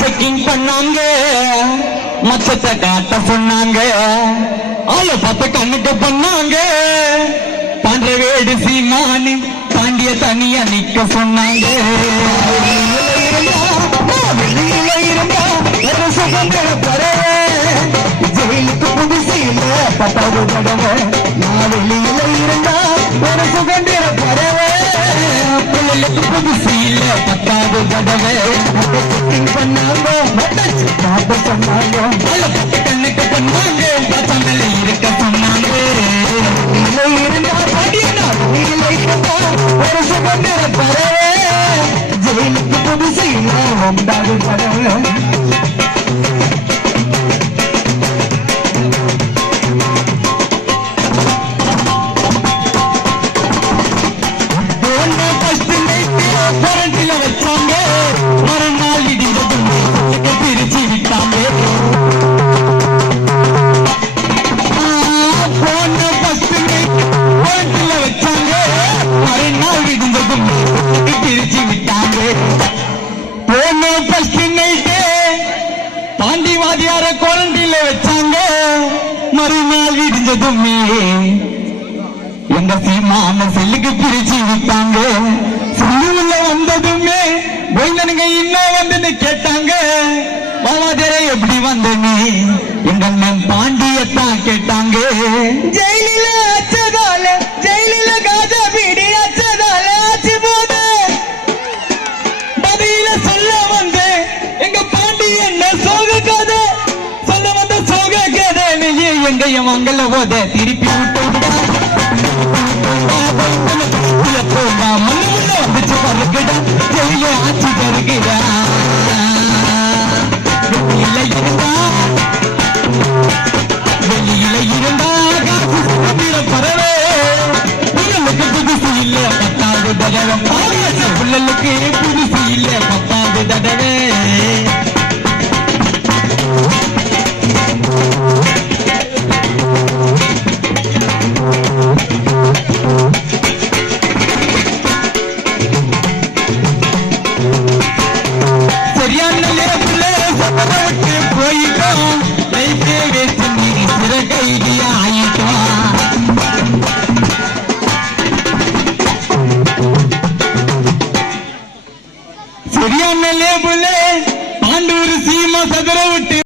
Checking பண்ணாங்க, மச்சத்தை காட்ட சொன்னாங்க, ஆள பார்த்து கண்ணுக்கு பண்ணாங்க, பண்ற வேடு சீமானி தாண்டிய தனியா நிக்க சொன்னாங்க. வெளியில இருந்தா ஒரு சுதந்திர பறவை, ஜெயிலுக்கு புதுசையில 10வது தடவை. நான் வெளியில இருந்தா ஒரு சுதந்திர பறவை, புள்ளைக்கு புதுசையில 10வது தடவை. பண்ணாங்க காட்ட சொன்னாங்க, கண்ணுக்கு பண்ணாங்க, பசங்கள இருக்க சொன்னாங்க. இருந்தா ஒரு சுதந்திர பறவை, ஜெயிலுக்கு புதுசையில 9வது தடவை. பாண்டிவாதியார குவாரண்டைன்ல வச்சாங்க, மறுநாள் விடிஞ்சதுமே எங்க சீமான செல்லுக்கு பிரிச்சு விட்டாங்க. செல்லுல வந்ததுமே கோவிந்தனுங்க இன்னும் வந்து கேட்டாங்க, மாமாதேர எப்படி வந்த நீ, எங்கள் பாண்டியத்தான் கேட்டாங்க. ஜெயிலில அச்சதால, ஜெயிலில காஜா பீடி அச்சதால ஆச்சு போது, பதில சொல்ல வந்து எங்க பாண்டி என்ன சோக கதை சொல்ல வந்த சோக கதை. நீ எங்கையும் அங்கல போத திருப்பி விட்டு மண்ணு வந்துச்சு பறக்குடா, ஜெயில ஆட்சி தருகிறா. வெளியில இருந்தா பறவை, உங்களுக்கு புதுசு இல்ல 10வது தடவை. புள்ளலுக்கு